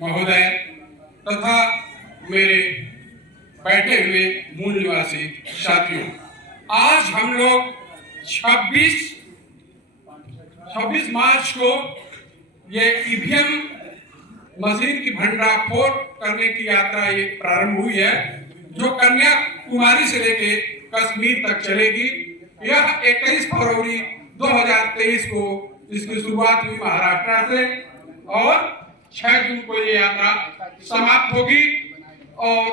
महोदय तथा मेरे बैठे हुए मूल निवासी साथियों, आज हम लोग 26 मार्च को ये ईवीएम मशीन की भंडाफोड़ करने की यात्रा ये प्रारंभ हुई है, जो कन्याकुमारी से लेके कश्मीर तक चलेगी। यह 21 फरवरी 2023 को इसकी शुरुआत हुई महाराष्ट्र से और 6 जून को ये यात्रा समाप्त होगी। और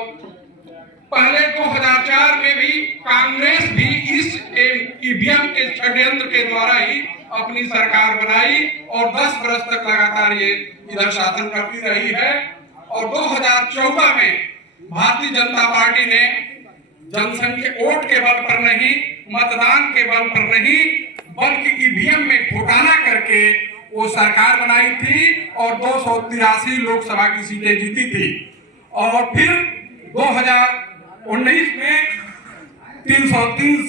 पहले 2004 में भी कांग्रेस भी इस ईवीएम के षड्यंत्र के द्वारा ही अपनी सरकार बनाई और 10 वर्ष तक लगातार ये इधर शासन करती रही है। और 2014 में भारतीय जनता पार्टी ने जनसंख्या वोट के बल पर नहीं, मतदान के बल पर नहीं, बल्कि ईवीएम में घोटाला करके वो सरकार बनाई थी और 283 लोकसभा की सीटें जीती थी। और फिर 2019 में 303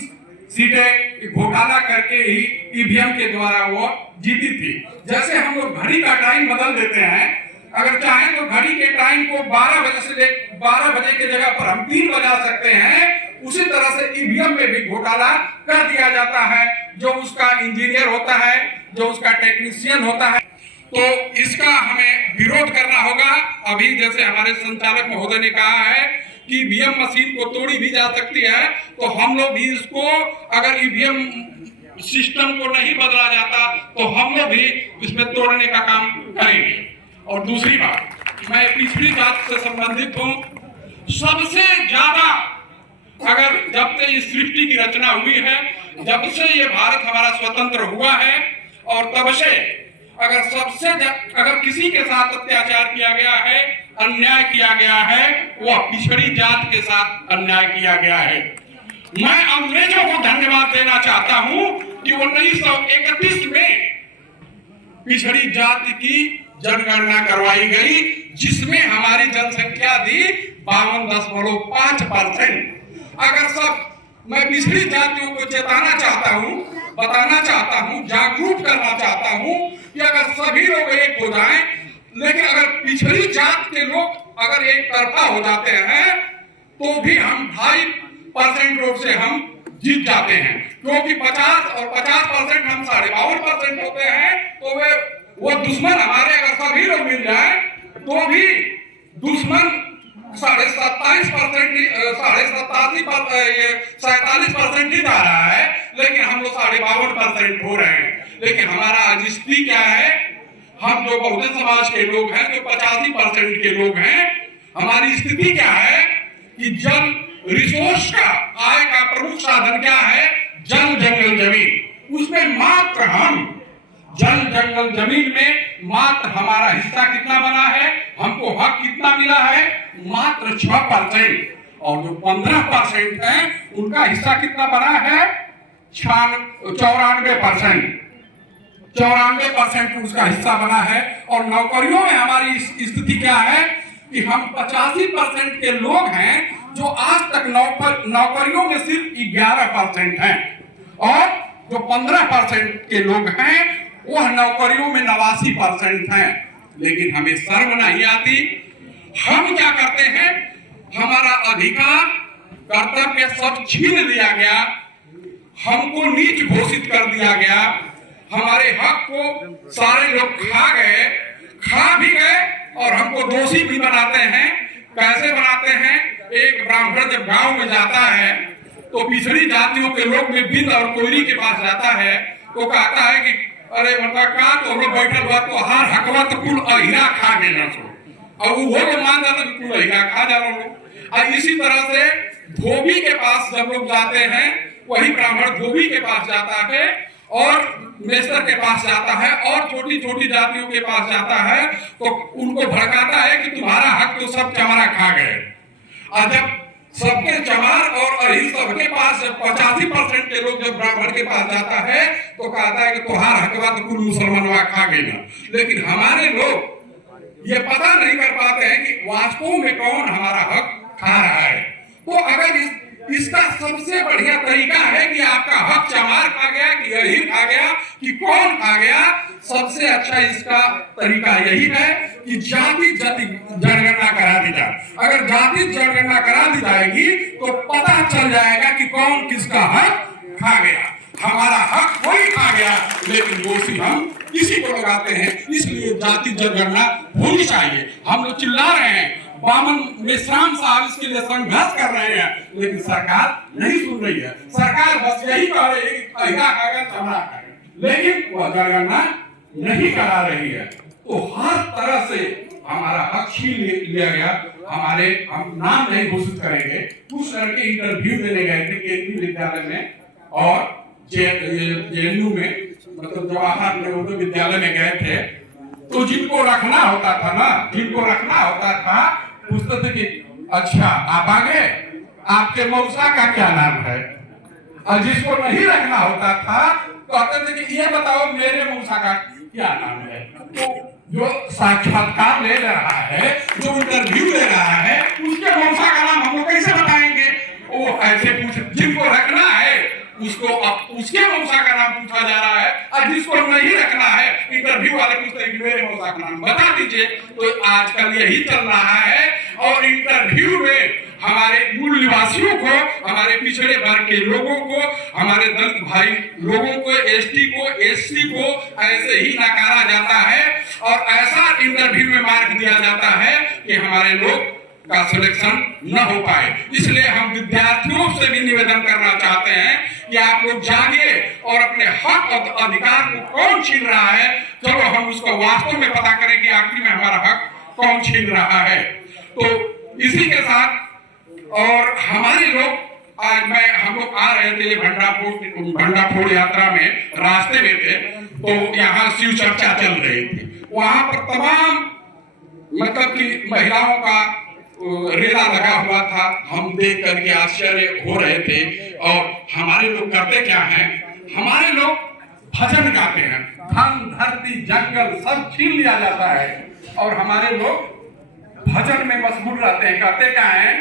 सीटें घोटाला करके ही ईवीएम के द्वारा वो जीती थी। जैसे हम लोग घड़ी का टाइम बदल देते हैं, अगर चाहें तो घड़ी के टाइम को 12 बजे से 12 बजे की जगह पर हम 3 बजा सकते हैं, उसी तरह से ईवीएम में भी घोटाला कर दिया जाता है। जो उसका इंजीनियर होता है, जो उसका टेक्नीशियन होता है, तो इसका हमें विरोध करना होगा। अभी जैसे हमारे संचालक महोदय ने कहा है कि ईवीएम मशीन को तोड़ी भी जा सकती है, तो हम लोग भी इसको, अगर ईवीएम सिस्टम को नहीं बदला जाता तो हम लोग भी इसमें तोड़ने का काम करेंगे। और दूसरी बात, मैं पिछली बात से संबंधित हूं। सबसे ज्यादा अगर जब से इस सृष्टि की रचना हुई है, जब से ये भारत हमारा स्वतंत्र हुआ है, और तब से अगर किसी के साथ अत्याचार किया गया है, अन्याय किया गया है, वह पिछड़ी जात के साथ अन्याय किया गया है। मैं अंग्रेजों को धन्यवाद देना चाहता हूं कि 1931 में पिछड़ी जाति की जनगणना करवाई गई, जिसमें हमारी जनसंख्या थी 52.5%। अगर मैं पिछड़ी जातियों को चेताना चाहता हूं, बताना चाहता हूं, जागरूक करना चाहता हूं कि अगर सभी लोग एक हो जाएं, लेकिन अगर पिछड़ी जात के लोग अगर एक तरफा हो जाते हैं तो भी हम 2.5% वोट से हम जीत जाते हैं, क्योंकि 50 और 50% हम 52.5% होते हैं। तो वो दुश्मन हमारे, अगर सभी लोग मिल जाए तो भी दुश्मन 47% जीत आ रहा है, लेकिन हम लोग 52.5% हो रहे हैं। लेकिन हमारा आज स्थिति क्या है? हम जो बहुजन समाज के लोग हैं, जो 85% के लोग हैं, हमारी स्थिति क्या है कि जल रिसोर्स का आय का प्रमुख साधन क्या है? जल जंगल जमीन। उसमें मात्र हम जल जंगल जमीन में मात्र हमारा हिस्सा कितना बना है, हमको हक कितना मिला है? मात्र 6%। और जो 15% है उनका हिस्सा कितना बना है? 94%। 94% उसका हिस्सा बना है। और नौकरियों में हमारी स्थिति क्या है कि हम 85% के लोग हैं जो आज तक नौकरियों में सिर्फ 11% हैं, और जो 15% के लोग हैं वह नौकरियों में 89% हैं। लेकिन हमें शर्म नहीं आती। हम क्या करते हैं? हमारा अधिकार, कर्तव्य सब छीन लिया गया, हमको नीच घोषित कर दिया गया, हमारे हक को सारे लोग खा भी गए और हमको दोषी भी बनाते हैं। कैसे बनाते हैं? एक ब्राह्मण जब गांव में जाता है तो पिछड़ी जातियों के लोग में बिंद और कोयरी के पास जाता है तो कहता है कि अरे मतलब का तो हम लोग बैठल हुआ तो हर हकवा तो कुल अहिरा खा गए, और वो तो मान जाता कि कुल अहिरा खा जा रहा। और इसी तरह से धोबी के पास जब लोग जाते हैं, वही ब्राह्मण धोबी के पास जाता है और मेस्तर के पास जाता है और छोटी छोटी जातियों के पास जाता है, तो उनको भड़काता है कि तुम्हारा हक तो सब चमारा खा गए। और जब सबके चमार और अहिर सबके पास जब 85% के लोग जब ब्राह्मण के पास जाता है तो कहता है कि तुम्हारा हकवा तो कुल मुसलमानवा खा गए ना। लेकिन हमारे लोग ये पता नहीं कर पाते हैं कि वास्तव में कौन हमारा हक खा रहा है। तो अगर इसका सबसे बढ़िया तरीका है कि आपका हक चमार खा गया कि अहिर खा गया कि कौन खा गया, सबसे अच्छा इसका तरीका यही है कि जाति जनगणना करा दी जाए। अगर जाति जनगणना करा दी जाएगी तो पता चल जाएगा कि कौन किसका हक खा गया। हमारा हक कोई खा गया, लेकिन दोषी हम किसी को लगाते हैं। इसलिए जाति जनगणना होनी चाहिए। हम लोग चिल्ला रहे हैं, बामन मेश्राम साहब इसके लिए संघर्ष कर रहे हैं, लेकिन सरकार नहीं सुन रही है। सरकार बस यही कह रही है कि पहिला कागज चढ़ा है, लेकिन वह जनगणना नहीं करा रही है। तो हर तरह से हमारा हक छीन लिया गया। हम नाम नहीं घोषित करेंगे। कुछ लड़के इंटरव्यू देने गए थे केंद्रीय विद्यालय में और जेएनयू में, मतलब जवाहर नेहरू विद्यालय में गए थे। तो जिनको रखना होता था ना, जिनको रखना होता था, पूछते थे कि अच्छा आप आ गए, आपके मौसा का क्या नाम है। और जिसको नहीं रखना होता था कहते थे कि ये बताओ मेरे मौसा का क्या नाम है। तो जो साक्षात्कार ले रहा है, जो इंटरव्यू ले रहा है, उसके मौसा का नाम हम लोग कैसे बताएंगे। वो ऐसे पूछ, जिनको रखना है उसको उसके मौसा का नाम पूछा जा रहा है, और जिसको नहीं रखना है इंटरव्यू वाले पूछते हैं कि मेरे मौसा का नाम बता दीजिए। तो आजकल यही चल रहा है। और इंटरव्यू में हमारे मूल निवासियों को, हमारे पिछड़े वर्ग के लोगों को, हमारे दलित भाई लोगों को, एसटी को, एससी को ऐसे ही नकारा जाता है और ऐसा इंटरव्यू में मार्क दिया जाता है कि हमारे लोग का सिलेक्शन न हो पाए। इसलिए हम विद्यार्थियों से भी निवेदन करना चाहते हैं कि आप लोग जागिए और अपने हक और अधिकार को कौन छीन रहा है, चलो हम उसको वास्तव में पता करें कि आखिर में हमारा हक कौन छीन रहा है। तो इसी के साथ और हमारे लोग आज हम लोग आ रहे थे भंडाफोड़ यात्रा में, रास्ते में थे तो यहाँ शिव चर्चा चल रही थी। वहां पर तमाम मतलब कि महिलाओं का रेला लगा हुआ था। हम देख करके आश्चर्य हो रहे थे। और हमारे लोग करते क्या हैं, हमारे लोग भजन गाते हैं, धन धरती जंगल सब छीन लिया जाता है और हमारे लोग भजन में मशगूल रहते हैं। करते क्या हैं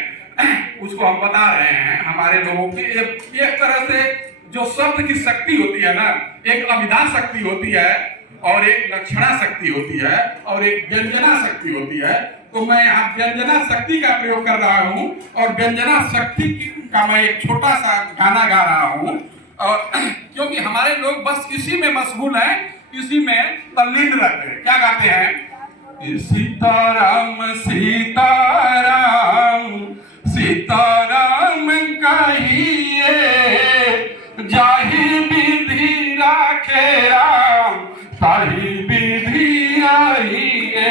उसको हम बता रहे हैं। हमारे लोगों की एक तरह से जो शब्द की शक्ति होती है ना, एक अभिधा शक्ति होती है और एक लक्षणा शक्ति होती है और एक व्यंजना शक्ति होती है। तो मैं यहाँ व्यंजना शक्ति का प्रयोग कर रहा हूँ और व्यंजना शक्ति का मैं एक छोटा सा गाना गा रहा हूँ। और क्योंकि हमारे लोग बस इसी में मशगूल हैं, इसी में तल्लीन रहते हैं। क्या गाते हैं, सीताराम सीताराम सीताराम कहिए, जाहि विधि राखे राम ताहि विधि आइए।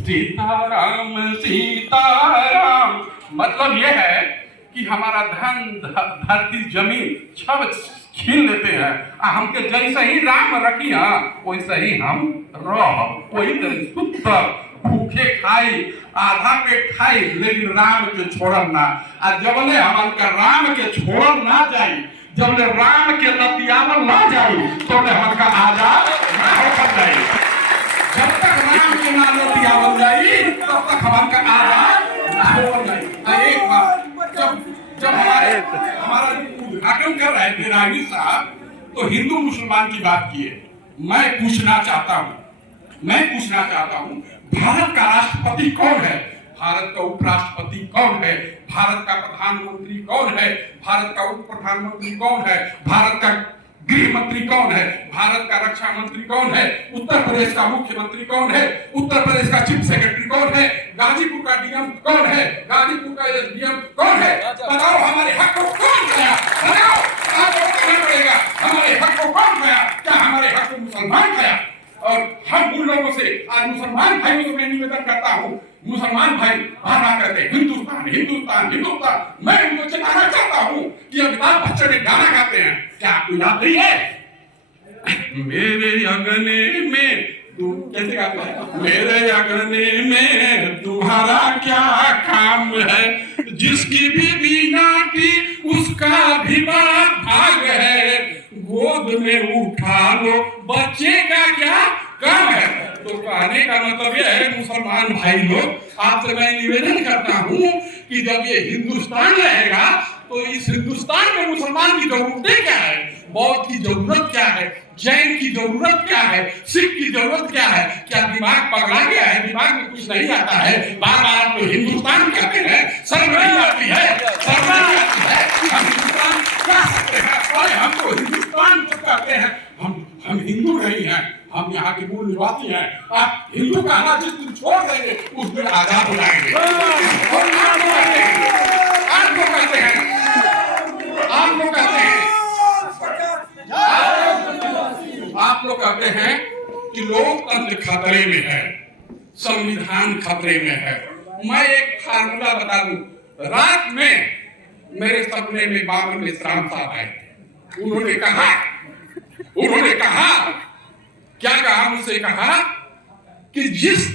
सीताराम सीताराम मतलब यह है कि हमारा धन धरती जमीन सब छीन लेते हैं। हमके जैसे ही राम रखिया वैसे ही हम रह, वही शुद्ध भूखे खाई, आधा पेट खाई, लेकिन राम के छोड़म ना। जबले हमका राम के छोड़म ना जाई, जबले राम के लतियावल ना जाई, तबले हमका आजाद ना होकर जाई। जब तक राम के ना लतियावल जाई तब तक हमका आजाद ना होकर जाई। एक बार जब हमारा उद्घाटन कर रहे थे रागी साहब, तो हिंदू मुसलमान की बात किए। मैं पूछना चाहता हूँ भारत का राष्ट्रपति कौन है, भारत का उपराष्ट्रपति कौन है, भारत का प्रधानमंत्री कौन है, भारत का उप प्रधानमंत्री कौन है, भारत का गृह मंत्री कौन है, भारत का रक्षा मंत्री कौन है, उत्तर प्रदेश का मुख्यमंत्री कौन है, उत्तर प्रदेश का चीफ सेक्रेटरी कौन है, गाजीपुर का डीएम कौन है, गाजीपुर का एसडीएम कौन है। बताओ हमारे हक को कौन खाया, बताओ आपको कहना पड़ेगा हमारे हक को कौन खाया। क्या हमारे हक को मुसलमान खाया। और हम उन लोगों से आज मुसलमान भाइयों से मैं निवेदन करता हूँ, मुसलमान भाई बार कहते हैं हिंदुस्तान हिंदुस्तान हिंदुस्तान। मैं उनको चेताना चाहता हूँ कि अमिताभ बच्चन एक गाना गाते हैं, क्या आपको याद नहीं है, मेरे अंगने में तुम कैसे गाते हैं, मेरे अंगने में तुम्हारा क्या काम है, जिसकी भी बीना की उसका भी बड़ा भाग है, गोद में उठा लो बच्चे का क्या काम है। तो कहने का मतलब यह है मुसलमान भाई लोग, आपसे मैं निवेदन करता हूँ कि जब ये हिंदुस्तान रहेगा तो इस हिंदुस्तान में मुसलमान की जरूरतें क्या है, बौद्ध की जरूरत क्या है, जैन की जरूरत क्या है, सिख की जरूरत क्या है? क्या दिमाग पगला गया है? दिमाग में कुछ नहीं आता है? बार बार हम तो हिंदुस्तान कहते हैं, शर्म नहीं आती है? शर्म नहीं आती है? हम हिंदुस्तान कह सकते हैं, अरे हम तो हिंदुस्तान तो कहते हैं, हम हिंदू नहीं हैं, हम यहाँ के मूल निवासी हैं। आप हिंदू कहना जिस दिन छोड़ देंगे उस दिन आजाद हो जाएंगे। और आप लोग कहते हैं आप लोग कहते हैं कि लोकतंत्र खतरे में है, संविधान खतरे में है। मैं एक फार्मूला बता दूं, रात में मेरे सपने में बाबू विश्राम साहब आए थे। उन्होंने कहा क्या कहा? मुझसे कहा कि जिस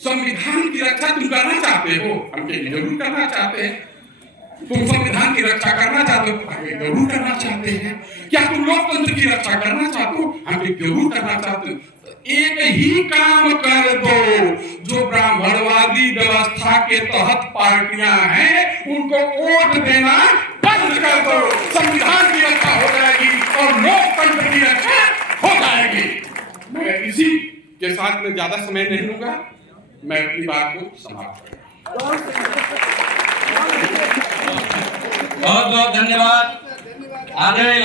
संविधान की रक्षा तुम करना चाहते हो, हम जरूर करना चाहते हैं। तुम संविधान की रक्षा करना चाहते हो, हम जरूर करना चाहते हैं। क्या तुम लोकतंत्र की रक्षा करना चाहते हो? हम जरूर करना चाहते हो। एक ही काम कर दो, जो ब्राह्मणवादी व्यवस्था के तहत पार्टियां हैं उनको वोट देना बंद कर दो, संविधान की रक्षा हो जाएगी और लोकतंत्र की रक्षा हो जाएगी। मैं इसी के साथ में ज्यादा समय नहीं लूंगा, मैं अपनी बात को समाप्त करूंगा। बहुत बहुत धन्यवाद। आदरणीय